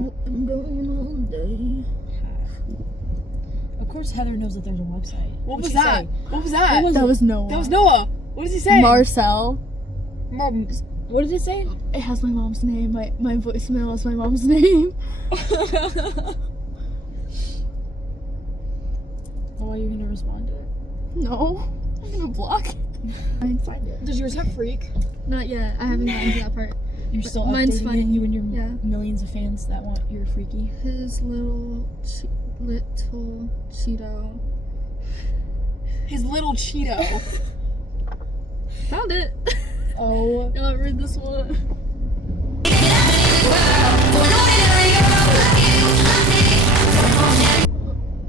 I'm going all day. Of course Heather knows that there's a website. What was that? What was that? That was Noah. That was Noah. What does he say? Marcel. What did it say? It has my mom's name. My voicemail has my mom's name. Oh, are you gonna respond to it? No. I'm gonna block it. I can find it. Does yours have freak? Not yet. I haven't gotten to that part. You're still Mine's updating funny. it, you and your Yeah. millions of fans that want your freaky. His little Cheeto. His little Cheeto. Found it. Oh. Y'all read this one.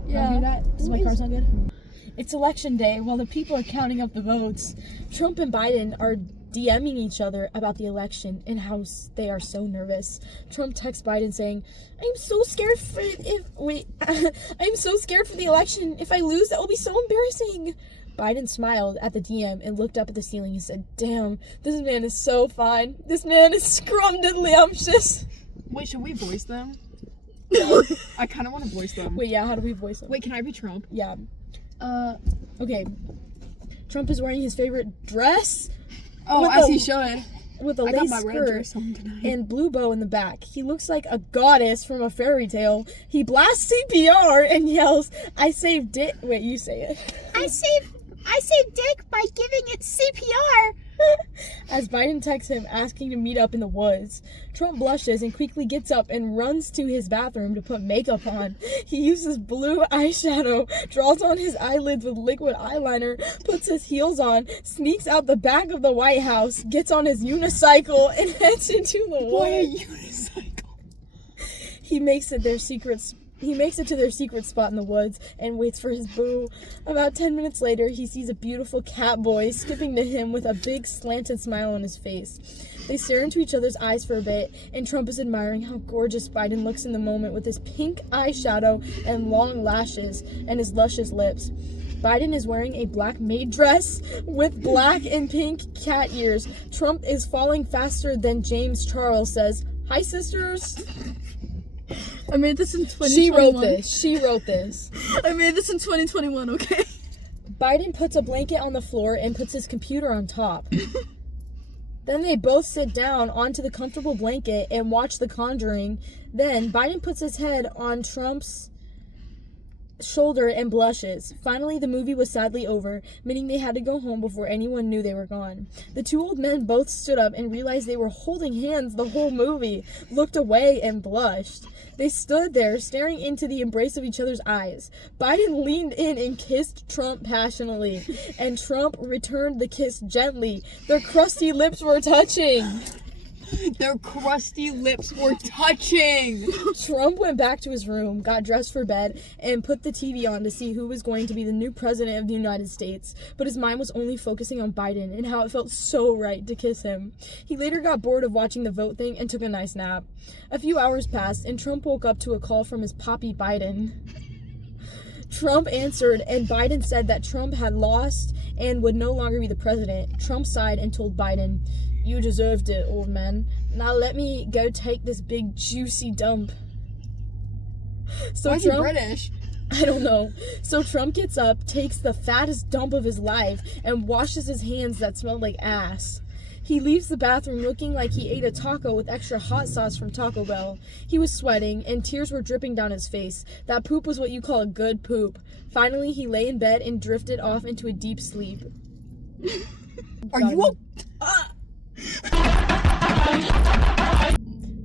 Yeah. Hear that? Does my car sound good? It's election day. While the people are counting up the votes, Trump and Biden are DMing each other about the election and how they are so nervous. Trump texts Biden saying, I'm so scared for I'm so scared for the election. If I lose, that will be so embarrassing. Biden smiled at the DM and looked up at the ceiling and said, damn, this man is so fine. This man is scrumdiddlyumptious. Wait, should we voice them? I kind of want to voice them. Wait, yeah, how do we voice them? Wait, can I be Trump? Yeah. Okay. Trump is wearing his favorite dress. Oh, With as a- he should. With a I got lace my red skirt dress on tonight. and blue bow in the back. He looks like a goddess from a fairy tale. He blasts CPR and yells, I saved Dick. Wait, you say it. I saved Dick by giving it CPR. As Biden texts him asking to meet up in the woods. Trump blushes and quickly gets up and runs to his bathroom to put makeup on. He uses blue eyeshadow, draws on his eyelids with liquid eyeliner, puts his heels on, sneaks out the back of the White House, gets on his unicycle, and heads into the woods. Why a unicycle? He makes it to their secret spot in the woods and waits for his boo. About 10 minutes later, he sees a beautiful cat boy skipping to him with a big slanted smile on his face. They stare into each other's eyes for a bit, and Trump is admiring how gorgeous Biden looks in the moment with his pink eyeshadow and long lashes and his luscious lips. Biden is wearing a black maid dress with black and pink cat ears. Trump is falling faster than James Charles says, "Hi, sisters." I made this in 2021. She wrote this. I made this in 2021, okay? Biden puts a blanket on the floor and puts his computer on top. Then they both sit down onto the comfortable blanket and watch The Conjuring. Then Biden puts his head on Trump's shoulder and blushes. Finally, the movie was sadly over, meaning they had to go home before anyone knew they were gone. The two old men both stood up and realized they were holding hands the whole movie, looked away and blushed. They stood there, staring into the embrace of each other's eyes. Biden leaned in and kissed Trump passionately, and Trump returned the kiss gently. Their crusty lips were touching. Their crusty lips were touching. Trump went back to his room, got dressed for bed, and put the TV on to see who was going to be the new president of the United States. But his mind was only focusing on Biden and how it felt so right to kiss him. He later got bored of watching the vote thing and took a nice nap. A few hours passed, and Trump woke up to a call from his poppy Biden. Trump answered, and Biden said that Trump had lost and would no longer be the president. Trump sighed and told Biden, "You deserved it, old man. Now let me go take this big juicy dump." So Why is he British? I don't know. So Trump gets up, takes the fattest dump of his life, and washes his hands that smelled like ass. He leaves the bathroom looking like he ate a taco with extra hot sauce from Taco Bell. He was sweating, and tears were dripping down his face. That poop was what you call a good poop. Finally, he lay in bed and drifted off into a deep sleep. Are you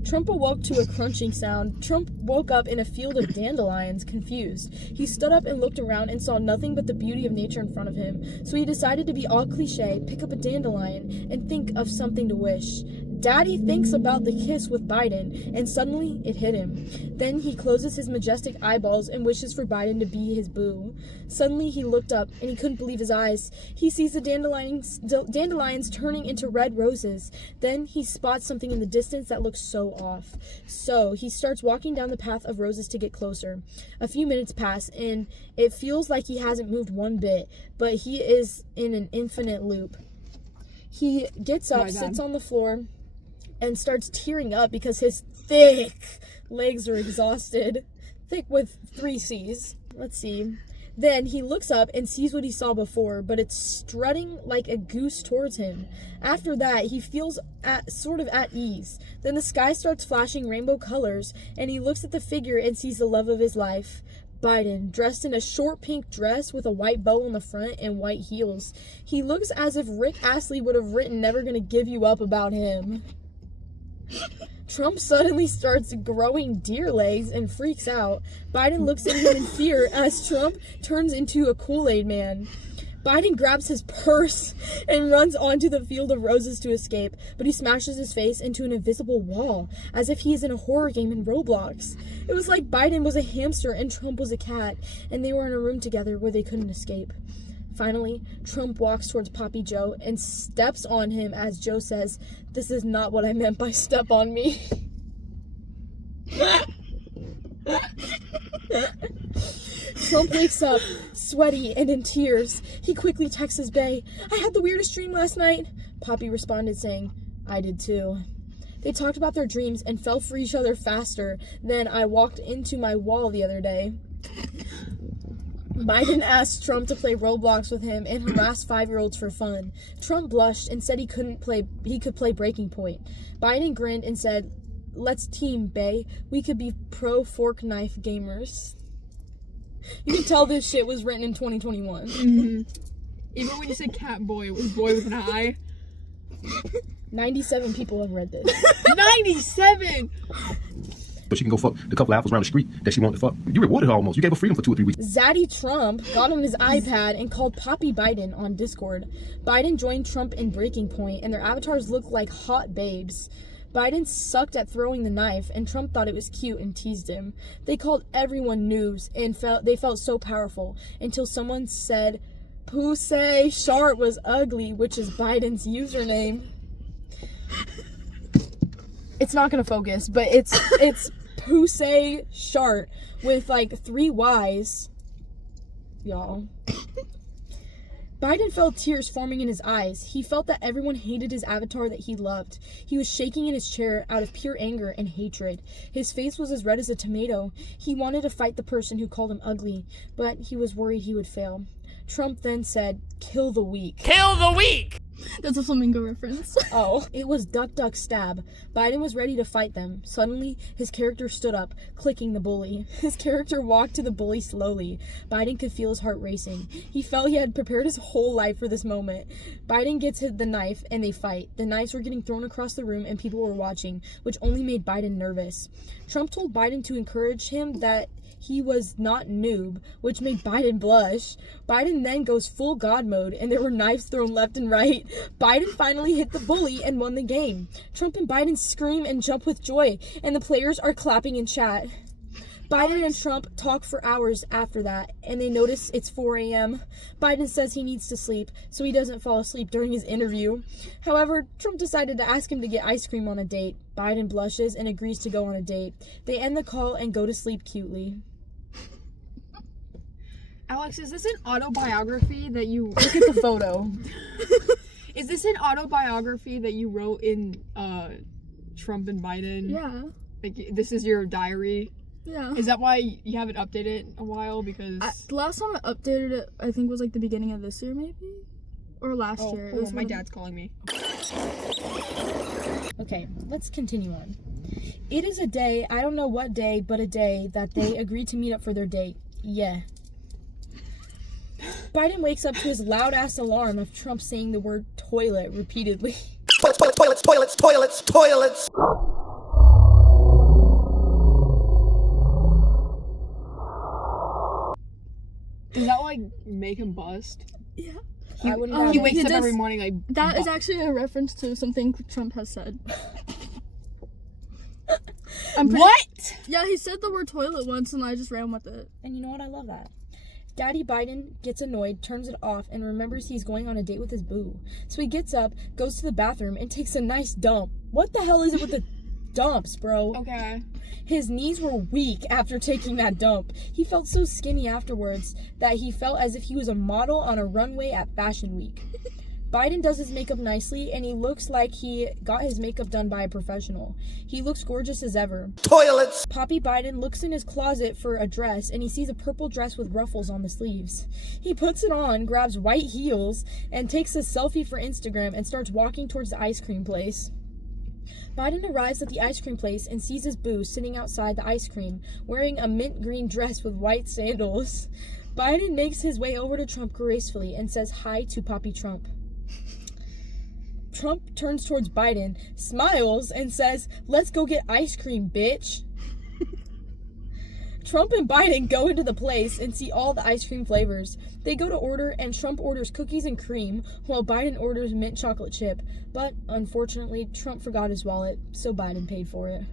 Trump awoke to a crunching sound. Trump woke up in a field of dandelions, confused. He stood up and looked around and saw nothing but the beauty of nature in front of him. So he decided to be all cliche, pick up a dandelion, and think of something to wish. Daddy thinks about the kiss with Biden, and suddenly it hit him. Then he closes his majestic eyeballs and wishes for Biden to be his boo. Suddenly he looked up, and he couldn't believe his eyes. He sees the dandelions turning into red roses. Then he spots something in the distance that looks so off. So he starts walking down the path of roses to get closer. A few minutes pass, and it feels like he hasn't moved one bit, but he is in an infinite loop. He gets up, sits on the floor, and starts tearing up because his thick legs are exhausted, thick with 3 C's. Let's see. Then he looks up and sees what he saw before, but it's strutting like a goose towards him. After that, he feels sort of at ease. Then the sky starts flashing rainbow colors, and he looks at the figure and sees the love of his life. Biden, dressed in a short pink dress with a white bow on the front and white heels. He looks as if Rick Astley would have written Never Gonna Give You Up about him. Trump suddenly starts growing deer legs and freaks out. Biden looks at him in fear as Trump turns into a Kool-Aid man. Biden grabs his purse and runs onto the field of roses to escape, but he smashes his face into an invisible wall, as if he is in a horror game in Roblox. It was like Biden was a hamster and Trump was a cat, and they were in a room together where they couldn't escape. Finally, Trump walks towards Poppy Joe and steps on him as Joe says, "This is not what I meant by step on me." Trump wakes up, sweaty and in tears. He quickly texts his bae, "I had the weirdest dream last night." Poppy responded saying, "I did too." They talked about their dreams and fell for each other faster than I walked into my wall the other day. Biden asked Trump to play Roblox with him and harass 5-year-olds for fun. Trump blushed and said he could play Breaking Point. Biden grinned and said, "Let's team, bae. We could be pro fork knife gamers." You can tell this shit was written in 2021. Mm-hmm. Even when you said cat boy, it was boy with an I. 97 people have read this. 97! But she can go fuck the couple apples around the street that she wanted to fuck. You rewarded her almost. You gave her freedom for 2 or 3 weeks. Zaddy Trump got on his iPad and called Poppy Biden on Discord. Biden joined Trump in Breaking Point, and their avatars looked like hot babes. Biden sucked at throwing the knife, and Trump thought it was cute and teased him. They called everyone noobs, and they felt so powerful, until someone said Pussy Shart was ugly, which is Biden's username. It's not gonna focus, but it's Pussy Shart with like 3 Y's. Y'all. Biden felt tears forming in his eyes. He felt that everyone hated his avatar that he loved. He was shaking in his chair out of pure anger and hatred. His face was as red as a tomato. He wanted to fight the person who called him ugly, but he was worried he would fail. Trump then said, "Kill the weak." Kill the weak! That's a flamingo reference. Oh, it was duck, duck, stab. Biden was ready to fight them. Suddenly, his character stood up, clicking the bully. His character walked to the bully slowly. Biden could feel his heart racing. He felt he had prepared his whole life for this moment. Biden gets hit the knife, and they fight. The knives were getting thrown across the room, and people were watching, which only made Biden nervous. Trump told Biden to encourage him that he was not noob, which made Biden blush. Biden then goes full God mode, and there were knives thrown left and right. Biden finally hit the bully and won the game. Trump and Biden scream and jump with joy, and the players are clapping in chat. Biden and Trump talk for hours after that, and they notice it's 4 a.m. Biden says he needs to sleep, so he doesn't fall asleep during his interview. However, Trump decided to ask him to get ice cream on a date. Biden blushes and agrees to go on a date. They end the call and go to sleep cutely. Alex, is this an autobiography that you... Look at the photo. Is this an autobiography that you wrote in Trump and Biden? Yeah. Like, this is your diary? Yeah. Is that why you haven't updated it in a while? Because... The last time I updated it, I think was like the beginning of this year, maybe? Or last year. It Hold was on, my when- dad's calling me. Okay, let's continue on. It is a day, I don't know what day, but a day that they agreed to meet up for their date. Yeah. Biden wakes up to his loud-ass alarm of Trump saying the word toilet repeatedly. Toilets! Does that, like, make him bust? Yeah. I wouldn't he He have wakes He up does- every morning, like... That is actually a reference to something Trump has said. I'm pretty- What?! Yeah, he said the word toilet once and I just ran with it. And you know what? I love that. Daddy Biden gets annoyed, turns it off, and remembers he's going on a date with his boo. So he gets up, goes to the bathroom, and takes a nice dump. What the hell is it with the dumps, bro? Okay. His knees were weak after taking that dump. He felt so skinny afterwards that he felt as if he was a model on a runway at Fashion Week. Biden does his makeup nicely, and he looks like he got his makeup done by a professional. He looks gorgeous as ever. Toilets! Poppy Biden looks in his closet for a dress, and he sees a purple dress with ruffles on the sleeves. He puts it on, grabs white heels, and takes a selfie for Instagram and starts walking towards the ice cream place. Biden arrives at the ice cream place and sees his boo sitting outside the ice cream, wearing a mint green dress with white sandals. Biden makes his way over to Trump gracefully and says hi to Poppy Trump. Trump turns towards Biden, smiles, and says, "Let's go get ice cream, bitch." Trump and Biden go into the place and see all the ice cream flavors. They go to order, and Trump orders cookies and cream, while Biden orders mint chocolate chip. But, unfortunately, Trump forgot his wallet, so Biden paid for it.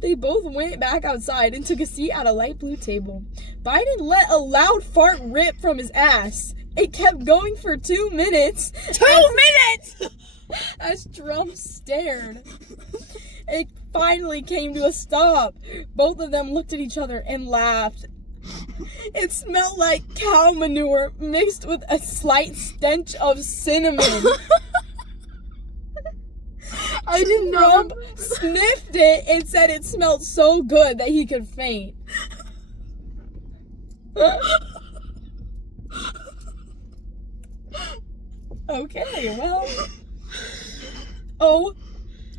They both went back outside and took a seat at a light blue table. Biden let a loud fart rip from his ass. It kept going for 2 minutes. 2 minutes! As Trump stared. It finally came to a stop. Both of them looked at each other and laughed. It smelled like cow manure mixed with a slight stench of cinnamon. I didn't know. Trump sniffed it and said it smelled so good that he could faint. Okay, well. Oh,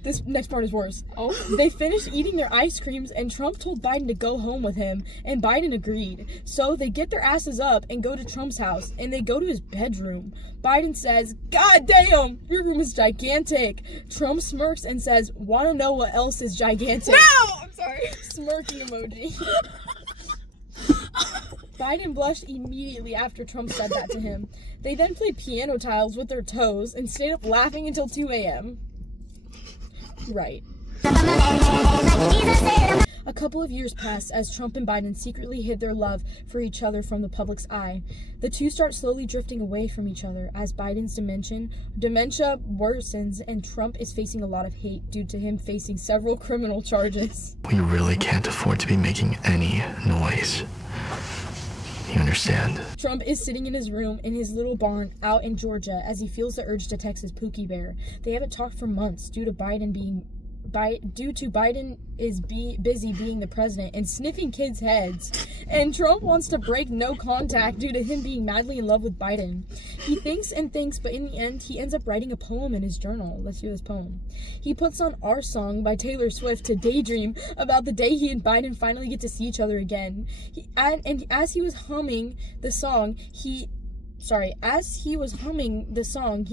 this next part is worse. Oh. They finished eating their ice creams, and Trump told Biden to go home with him, and Biden agreed. So they get their asses up and go to Trump's house, and they go to his bedroom. Biden says, "God damn, your room is gigantic." Trump smirks and says, "Wanna know what else is gigantic?" No! I'm sorry. Smirking emoji. Biden blushed immediately after Trump said that to him. They then played piano tiles with their toes and stayed up laughing until 2 a.m. Right. A couple of years passed as Trump and Biden secretly hid their love for each other from the public's eye. The two start slowly drifting away from each other as Biden's dementia worsens, and Trump is facing a lot of hate due to him facing several criminal charges. We really can't afford to be making any noise. You understand? Trump is sitting in his room in his little barn out in Georgia as he feels the urge to text his Pookie Bear. They haven't talked for months due to Biden is busy being the president and sniffing kids' heads. And Trump wants to break no contact due to him being madly in love with Biden. He thinks and thinks, but in the end, he ends up writing a poem in his journal. Let's hear this poem. He puts on Our Song by Taylor Swift to daydream about the day he and Biden finally get to see each other again. As he was humming the song, he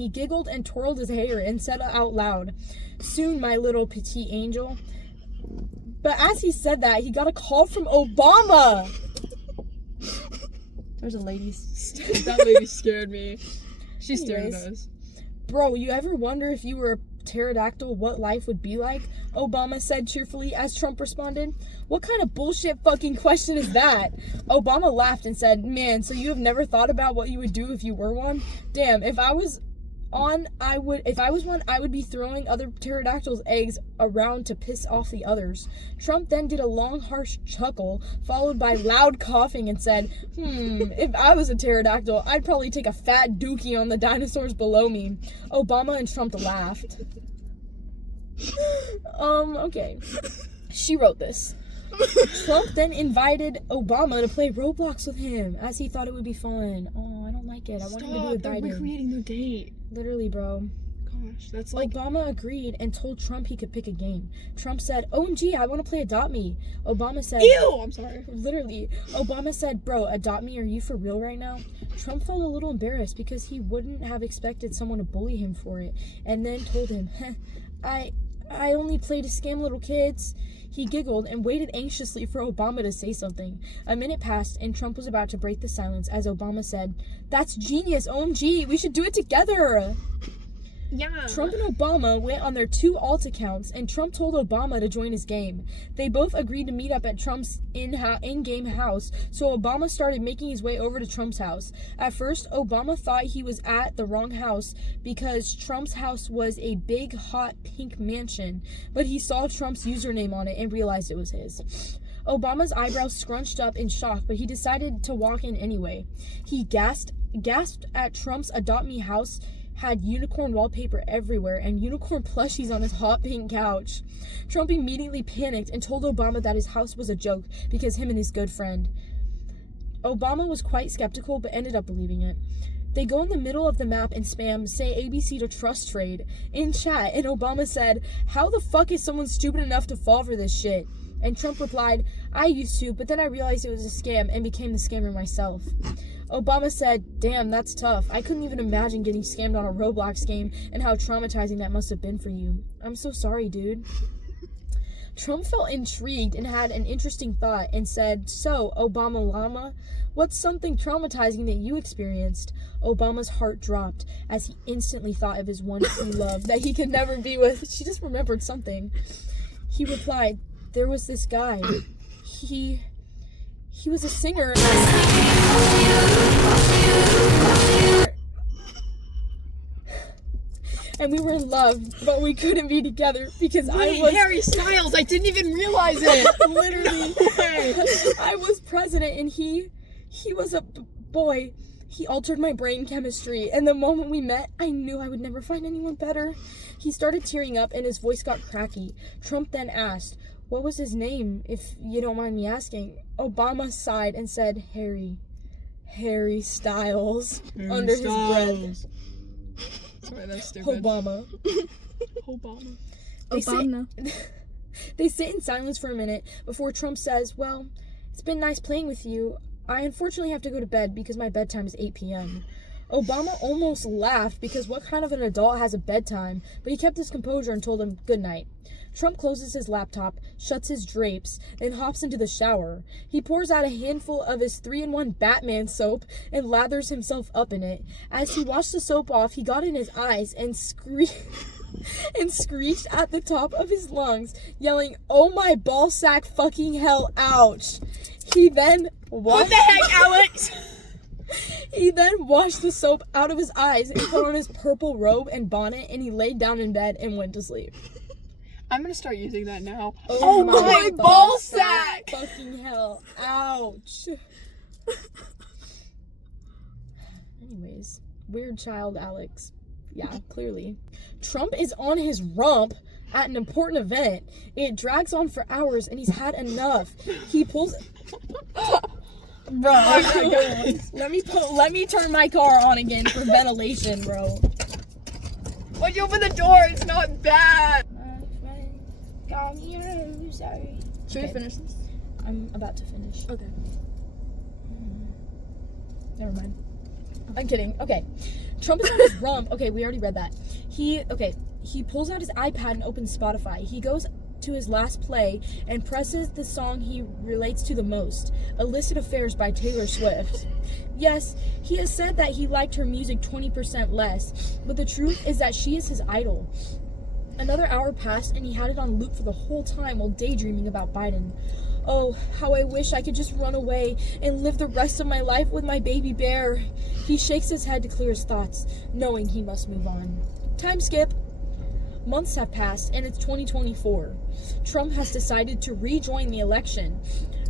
giggled and twirled his hair and said out loud, "Soon, my little petite angel." But as he said that, he got a call from Obama. There's a lady. That lady scared me. She stared at Anyways. us. Bro, you ever wonder if you were a pterodactyl what life would be like? Obama said cheerfully as Trump responded. What kind of bullshit fucking question is that? Obama laughed and said, "Man, so you have never thought about what you would do if you were one? Damn, if I was one, I would be throwing other pterodactyls' eggs around to piss off the others." Trump then did a long, harsh chuckle, followed by loud coughing, and said, "If I was a pterodactyl, I'd probably take a fat dookie on the dinosaurs below me." Obama and Trump laughed. Okay. She wrote this. Trump then invited Obama to play Roblox with him, as he thought it would be fun. Oh, I don't like it. I want him to do it with They're Biden. recreating their date. Literally, bro. Gosh, that's like... Obama agreed and told Trump he could pick a game. Trump said, "OMG, I want to play Adopt Me." Obama said, Ew! I'm sorry. Literally. Obama said, "Bro, Adopt Me, are you for real right now?" Trump felt a little embarrassed because he wouldn't have expected someone to bully him for it, and then told him, I only play to scam little kids." He giggled and waited anxiously for Obama to say something. A minute passed, and Trump was about to break the silence as Obama said, "That's genius, OMG, we should do it together." Yeah. Trump and Obama went on their 2 alt accounts, and Trump told Obama to join his game. They both agreed to meet up at Trump's in-game house, so Obama started making his way over to Trump's house. At first, Obama thought he was at the wrong house because Trump's house was a big, hot, pink mansion, but he saw Trump's username on it and realized it was his. Obama's eyebrows scrunched up in shock, but he decided to walk in anyway. He gasped gasped at Trump's Adopt Me house had unicorn wallpaper everywhere and unicorn plushies on his hot pink couch. Trump immediately panicked and told Obama that his house was a joke because him and his good friend. Obama was quite skeptical but ended up believing it. They go in the middle of the map and spam "say ABC to trust trade" in chat, and Obama said, "How the fuck is someone stupid enough to fall for this shit?" And Trump replied, "I used to, but then I realized it was a scam and became the scammer myself." Obama said, "Damn, that's tough. I couldn't even imagine getting scammed on a Roblox game and how traumatizing that must have been for you. I'm so sorry, dude." Trump felt intrigued and had an interesting thought and said, "So, Obama Llama, what's something traumatizing that you experienced?" Obama's heart dropped as he instantly thought of his one true love that he could never be with. She just remembered something. He replied, "There was this guy. He was a singer." And we were in love, but we couldn't be together because I was Harry Styles. I didn't even realize it. literally I was president and he was a boy. He altered my brain chemistry, and the moment we met, I knew I would never find anyone better. He started tearing up and his voice got cracky. Trump then asked, "What was his name, if you don't mind me asking?" Obama sighed and said, Harry Styles, under his breath. Sorry, that's stupid. Obama. Obama. They sit in silence for a minute before Trump says, "Well, it's been nice playing with you. I unfortunately have to go to bed because my bedtime is 8 p.m. Obama almost laughed because what kind of an adult has a bedtime, but he kept his composure and told him good night. Trump closes his laptop, shuts his drapes, and hops into the shower. He pours out a handful of his 3-in-1 Batman soap and lathers himself up in it. As he washed the soap off, he got in his eyes and screeched at the top of his lungs, yelling, "Oh my ballsack fucking hell, ouch." He then What the heck, Alex? He then washed the soap out of his eyes and put on his purple robe and bonnet, and he laid down in bed and went to sleep. I'm gonna start using that now. Oh my ballsack! Fucking hell. Ouch. Anyways, weird child Alex. Yeah, clearly. Trump is on his rump at an important event. It drags on for hours and he's had enough. He pulls... Bro, let me turn my car on again for ventilation, bro. Why'd you open the door? It's not bad. Sorry. Should we finish this? I'm about to finish. Okay. Never mind. I'm kidding. Okay. Trump is on his rump. Okay, we already read that. He pulls out his iPad and opens Spotify. He goes to his last play and presses the song he relates to the most, "Illicit Affairs" by Taylor Swift. Yes, he has said that he liked her music 20% less, but the truth is that she is his idol. Another hour passed and he had it on loop for the whole time while daydreaming about Biden. Oh, how I wish I could just run away and live the rest of my life with my baby bear. He shakes his head to clear his thoughts, knowing he must move on. Time skip. Months have passed and it's 2024. Trump has decided to rejoin the election,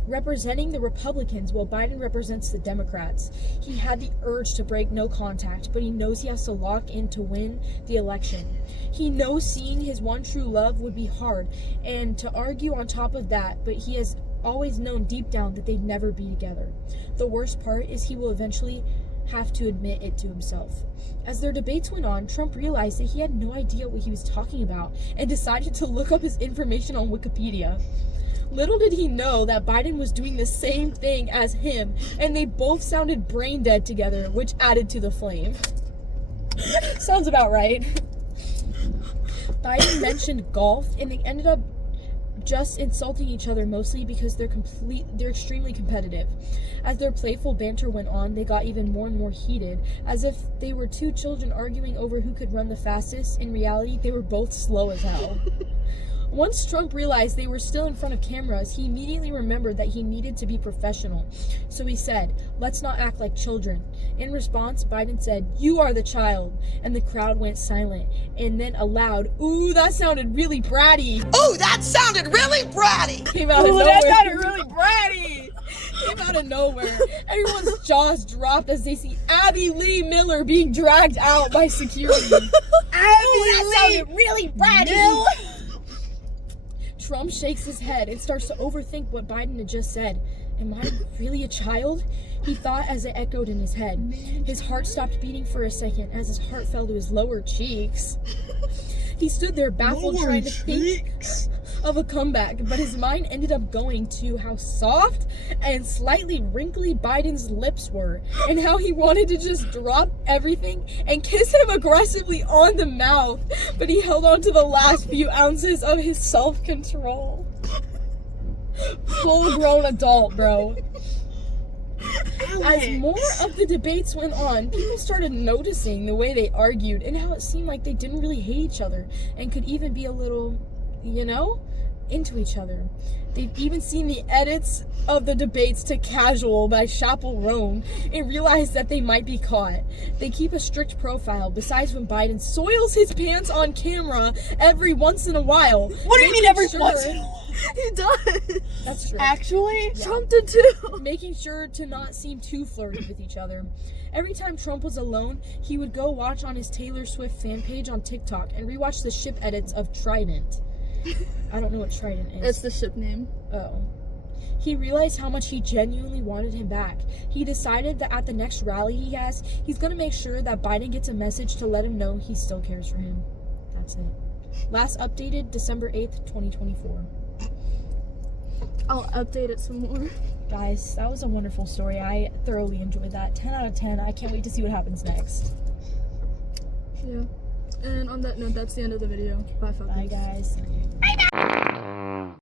representing the Republicans while Biden represents the Democrats. He had the urge to break no contact, but he knows he has to lock in to win the election. He knows seeing his one true love would be hard, and to argue on top of that, but he has always known deep down that they'd never be together. The worst part is he will eventually have to admit it to himself. As their debates went on, Trump realized that he had no idea what he was talking about and decided to look up his information on Wikipedia. Little did he know that Biden was doing the same thing as him, and they both sounded brain dead together, which added to the flame. Sounds about right. Biden mentioned golf, and they ended up just insulting each other mostly because they're extremely competitive. As their playful banter went on, they got even more and more heated, as if they were two children arguing over who could run the fastest. In reality, they were both slow as hell. Once Trump realized they were still in front of cameras, he immediately remembered that he needed to be professional. So he said, "Let's not act like children." In response, Biden said, "You are the child," and the crowd went silent. And then a loud, "Ooh, that sounded really bratty." Ooh, that sounded really bratty. Came out of nowhere. That sounded really bratty. came out of nowhere. Everyone's jaws dropped as they see Abby Lee Miller being dragged out by security. That sounded really bratty. Trump shakes his head and starts to overthink what Biden had just said. Am I really a child? He thought as it echoed in his head. His heart stopped beating for a second as his heart fell to his lower cheeks. He stood there baffled, trying to think of a comeback, but his mind ended up going to how soft and slightly wrinkly Biden's lips were, and how he wanted to just drop everything and kiss him aggressively on the mouth, but he held on to the last few ounces of his self-control. Full-grown adult, bro. As more of the debates went on, people started noticing the way they argued and how it seemed like they didn't really hate each other and could even be a little, into each other. They've even seen the edits of the debates to Casual by Chappell Roan and realized that they might be caught. They keep a strict profile, besides when Biden soils his pants on camera every once in a while. What do you mean every once in a while? He does. That's true. Actually? Yeah. Trump did too. Making sure to not seem too flirty with each other. Every time Trump was alone, he would go watch on his Taylor Swift fan page on TikTok and rewatch the ship edits of Trident. I don't know what Trident is. It's the ship name. Oh. He realized how much he genuinely wanted him back. He decided that at the next rally he has, he's going to make sure that Biden gets a message to let him know he still cares for him. That's it. Last updated December 8th, 2024. I'll update it some more. Guys, that was a wonderful story. I thoroughly enjoyed that. 10 out of 10. I can't wait to see what happens next. Yeah. And on that note, that's the end of the video. Bye, fuckers. Bye, guys. Bye.